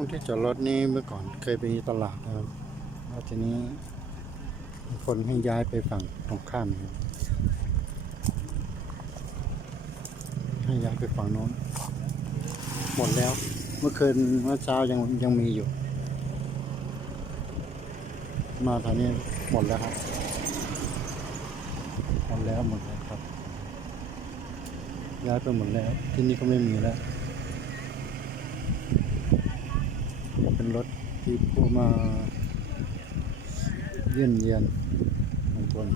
งที่จอดรถนี่เมื่อก่อนเคยเป็นตลาดนะครับแล้วทีนี้คนให้ย้ายไปฝั่งตรงข้ามนะครับให้ย้ายไปฝั่งโน้น หมดแล้ว เมื่อคืนเมื่อเช้ายังยังมีอยู่ มาทางนี้หมดแล้วครับ หมดแล้วหมดแล้วครับ ย้ายไปหมดแล้ว ที่นี่ก็ไม่มีแล้ว เป็น รถที่ผู้มาเยี่ยนเยียนของคน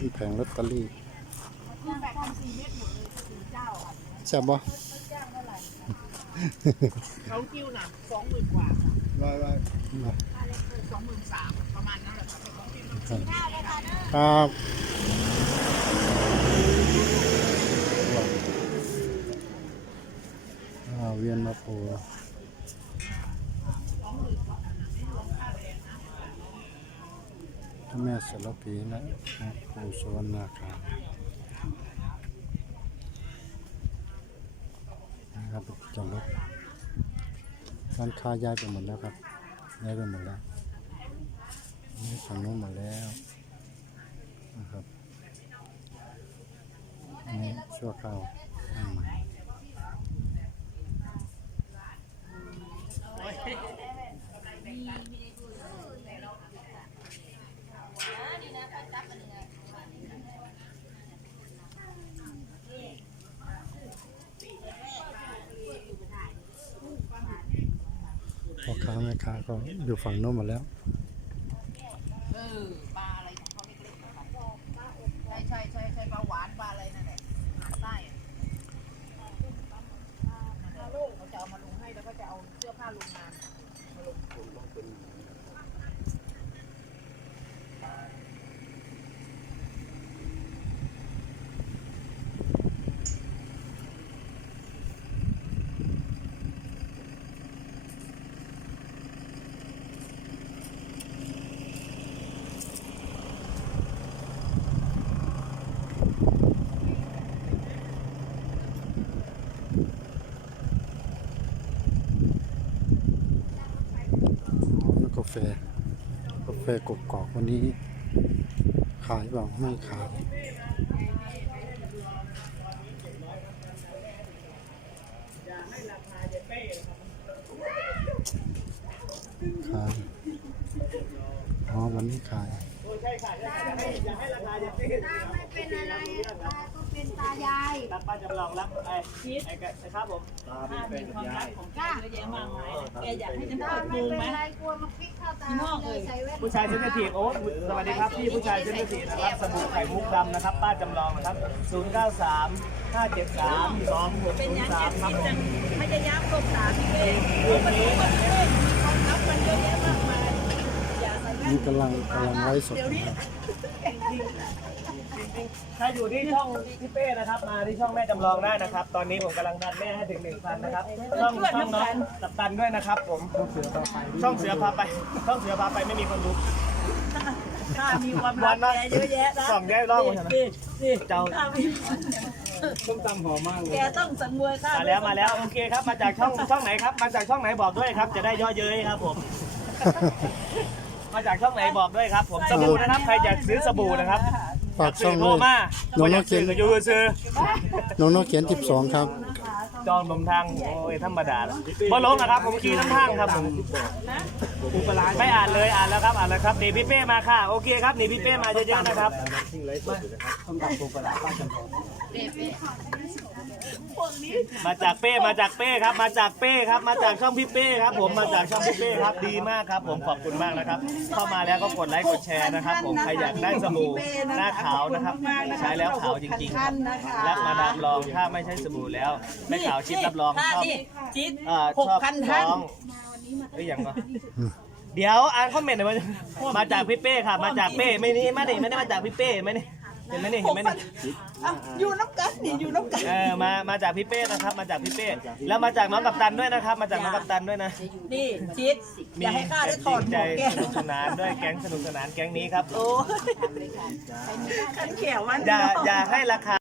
นี่แผงลอตเตอรี่ใช่บปะเขาคิวหนักสองหมื่นกว่าร้อยร้อยสองหมื่นสามประมาณนั้นแหละครับเขาคิวครับอ่า เวียนมาโผล่เจ้าแม่สารพีและปู่สวรรณาคานะครับจอดรถร้านค้าย้ายไปหมดแล้วครับย้ายไปหมดแล้วนี่ฝั่งโน้นหมดแล้วนะครับนี่ชั่วคราวอืม พ่อค้าแม่ค้าก็อยู่ฝั่งโน้นหมดแล้ว เออปลาอะไรของเขาเล็กๆนะครับใช่ใช่ใช่ใช่ปลาหวานปลาอะไรนั่นแหละอาหารใต้อะเขาจะเอามาลงให้แล้วก็จะเอาเสื้อผ้าโรงงานมาลง แล้วกาแฟ กาแฟกกอกวันนี้ ขายเปล่าไม่ขายขายอ๋อวันนี้ขายตาไม่เป็นอะไรอะ เป็นตายาย รับป้าจำลองรับไอ้ไอ้กะครับผมจ้าแกอยากให้ฉันตาเปิดไม่ดูเป็นไหมไรกลัวมันพลิกเข้าตาเลยใส่แว่นผู้ชายเซนซิทีฟโอ้สวัสดีครับพี่ผู้ชายเซนซิทีฟนะครับสบู่ไข่มุกดำนะครับป้าจำลองนะครับ093 573 เป็นยัง2603แอครับบผจัมงพยายามกบตาพี่เองมันรู้ว่าพี่เองมีคนรับมันเยอะแยะมากมายอย่าใส่แว่ นนี่กำลังกำลังไลฟ์สดเดี๋ยวนี้ใครอยู่ที่ช่องพี่เป้นะครับ มาที่ช่องแม่จำลองได้นะครับ ตอนนี้ผมกำลังดันแม่ให้ถึง1,000นะครับช่องช่องน้องกัปตันด้วยนะครับ ผมช่องเสือพาไปช่องเสือพาไปไม่มีคนดูถ้ามีความรักแกเยอะแยะนะสองแยกรอบหมดนะนี่นี่เจ้าถ้ามีส้มตำหอมมากเลยแกต้องสังเวยข้ามาแล้วมาแล้วโอเคครับ มาจากช่องช่องไหนครับ มาจากช่องไหนบอกด้วยครับ จะได้ย่อเย้ยครับผมมา จากช่องไหนบอกด้วยครับ ผมสบู่นะครับ ใครอยากซื้อสบู่นะครับฝากช่องโทด้รวยมาน้องอน้ยาอกงเขีซื้ยอนก็อยู่ซื้อ น้องน้องเขียนสิบสองครับ จองลมทางโอ้ยธรรมดาแล้วบ่ลงนะครับ ผมขี่น้ำทางครับผมไม่อ่านเลยอ่านแล้วครับอ่านแล้วครับหนีพี่เป้มาค่ะ โอเคครับหนีพี่เป้มาเยอะๆนะครับมาจากเป้มาจากเป้ครับ มาจากเป้ครับ มาจากช่องพี่เป้ครับ ผมมาจากช่องพี่เป้ครับดีมากครับ ผมขอบคุณมากนะครับ เข้ามาแล้วก็กดไลค์กดแชร์นะครับ ผมใครอยากได้สบู่หน้าขาวนะครับ ใช้แล้วขาวจริงๆครับและมาดามลองถ้าไม่ใช้สบู่แล้วไม่ขาวชิดรับรองชอบจิ๊ดเอ่อหกชอบพันท่านน้องเอ้ยอย่างวะเดี๋ยวอ่านคอมเมนต์หน่อยว่ามาจากพี่เป้ค่ะ มาจากเป้ไม่นี่ไม่ได้ไม่ได้มาจากพี่เป้ไม่ได้เห็นไหมนี่เห็นไหมนี่อะอยู่น้ำกันนี่อยู่น้ำกันเออมามาจากพี่เป้นะครับ มาจากพี่เป้แล้วมาจากน้องกัปตันด้วยนะครับ มาจากน้องกัปตันด้วยนะ นี่จิ๊ดอย่าให้ข้าได้ถอดหมใจวกแกสนุกสนานด้วยแก๊งสนุกสนานแก๊งนี้ครับโอ้ยขันเขียวมัน อย่าอย่าให้ราคา